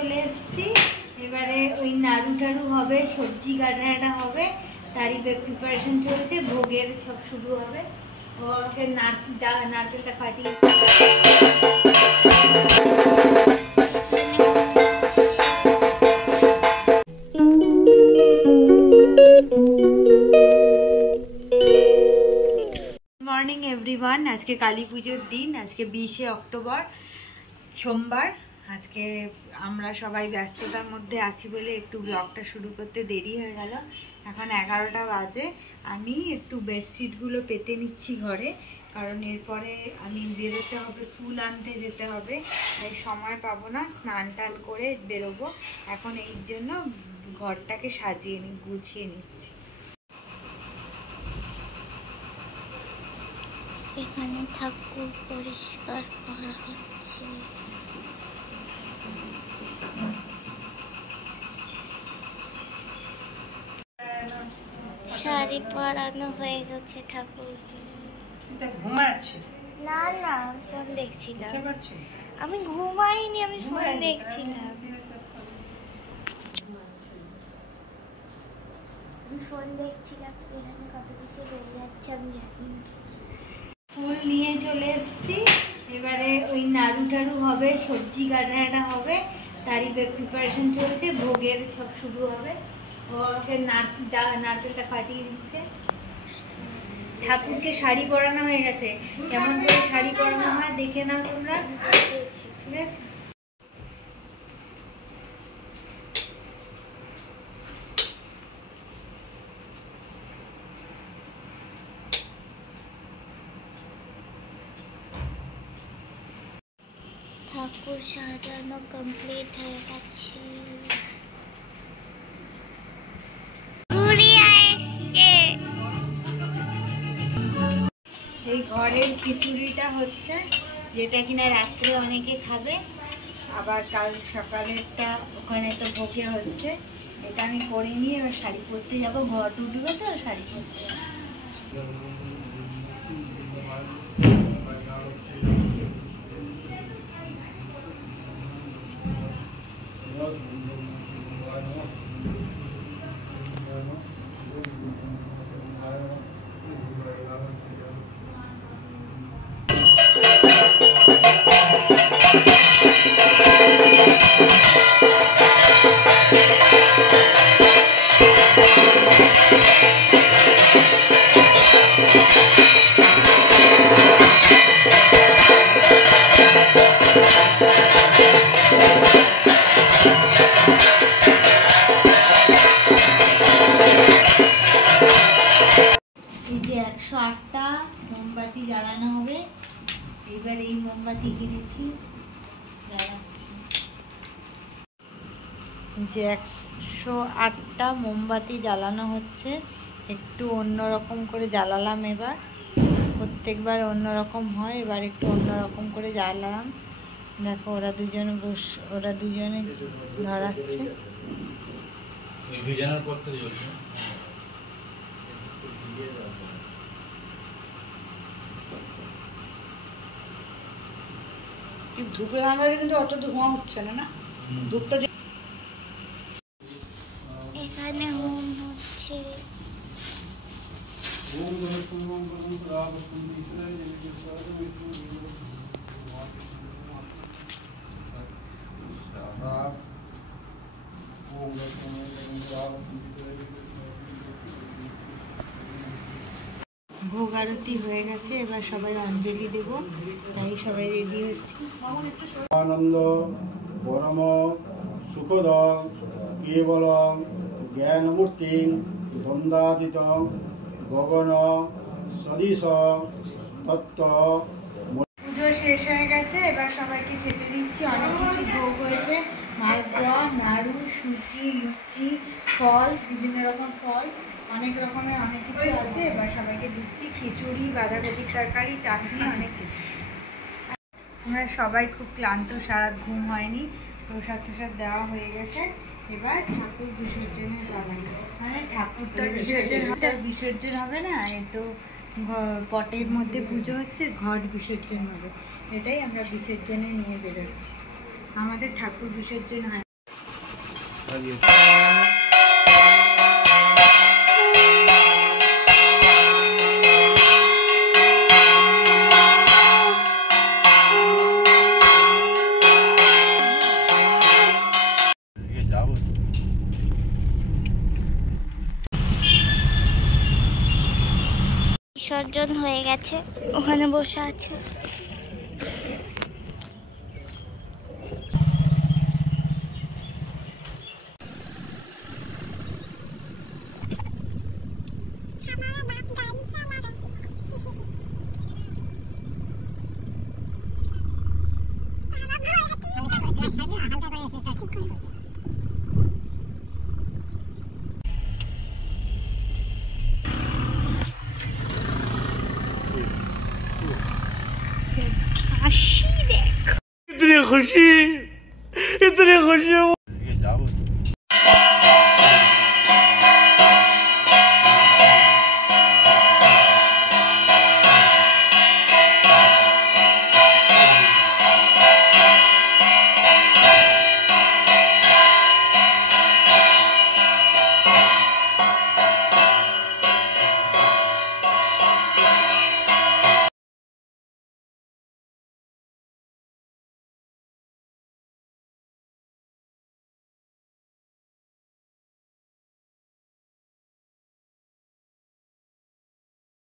চলে এসেছি। এবারে ওই নাড়ু টাড়ু হবে, সবজি কাটাটা হবে, তারই প্রিপারেশন চলছে। ভোগের সব শুরু হবে। ও আমাকে নারকেলটা ফাটিয়ে মর্নিং এভরিওয়ান। আজকে কালী পুজোর দিন। আজকে 20শে অক্টোবর, সোমবার। আজকে আমরা সবাই ব্যস্ততার মধ্যে আছি বলে একটু ব্লগটা শুরু করতে দেরি হয়ে গেল। এখন 11টা বাজে। আমি একটু বেডশিটগুলো পেতে নিচ্ছি ঘরে, কারণ এরপরে আমি বেরোতে হবে, ফুল আনতে যেতে হবে, তাই সময় পাবো না। স্নান টান করে বেরোবো। এখন এই জন্য ঘরটাকে গুছিয়ে নিচ্ছি। এখানে ঠাকুর পরিষ্কার করা হচ্ছে। শাড়ি পরানো হয়ে গেছে ঠাকুরকে। না না, ফোন দেখছিলাম। আমি ঘুমাইনি, আমি ফোন দেখছিলাম। এখানে কত কিছু বেরিয়ে যাচ্ছে আমি জানি না। ফুল নিয়ে চলে এসেছি। এবারে ওই নাড়ু টাড়ু হবে, সবজি কাটাটা হবে, তারই প্রিপারেশন চলছে। ভোগের সব শুরু হবে। ও আমাকে নারকেলটা ফাটিয়ে দিচ্ছে। ঠাকুরকে শাড়ি পরানো হয়ে গেছে। কেমন করে শাড়ি পরানো হয় দেখে নাও তোমরা, ঠিক আছে? ঠাকুর সাজানো কমপ্লিট হয়ে গেছে। এই ঘরের খিচুড়িটা হচ্ছে, যেটা কিনা রাত্রে অনেকে খাবে, আবার কাল সকালেরটা ওখানে তো ভোগে হচ্ছে। এটা আমি করে নিয়ে এবার শাড়ি পরতে যাবো। ঘট উঠবে তো, শাড়ি পরতে যাবো। এই যে 108টা মোমবাতি জ্বালানো হবে। এবার এই মোমবাতি কিনেছি, জ্বালাচ্ছি। যে 108টা মোমবাতি জ্বালানো হচ্ছে। একটু অন্যরকম করে জ্বালালাম এবার। প্রত্যেকবার অন্যরকম হয়, এবার একটু অন্যরকম করে জ্বালালাম। দেখো ওরা দুজনে ধরাচ্ছে। ধূপে রান্নারে কিন্তু অত ধোঁয়া হচ্ছে না। ধূপটা এখানে হোম হচ্ছে। ভোগ আরতি হয়ে গেছে, এবার সবাই অঞ্জলি দেব, তাই সবাই রেডি হচ্ছে। আনন্দ পরম সুখদ কেবলং জ্ঞানমূর্তি দ্বন্দ্বাতীত গগন সদৃশ তত্ত্ব। পুজো শেষ হয়ে গেছে, এবার সবাইকে খেতে দিচ্ছি। অনেক কিছু ভোগ হয়েছে, মালপোয়া, নাড়ু, সুজি, লুচি, ফল, বিভিন্ন রকম ফল, অনেক রকমের অনেক কিছু আছে। এবার সবাইকে দিচ্ছি খিচুড়ি, বাঁধাকপির তরকারি, চাটনি, অনেক কিছু। আমরা সবাই খুব ক্লান্ত, সারা ঘুম হয়নি। প্রসাদ টসাদ দেওয়া হয়ে গেছে। এবার ঠাকুর বিসর্জনের পালা। মানে ঠাকুর তো বিসর্জন হবে না, এ তো পটের মধ্যে পুজো হচ্ছে, ঘট বিসর্জন হবে। এটাই আমরা বিসর্জনে নিয়ে বেরোচ্ছি। আমাদের ঠাকুর বিসর্জন হয়। বিসর্জন হয়ে গেছে, ওখানে বসে আছে। इतनी खुशी इतनी खुशी।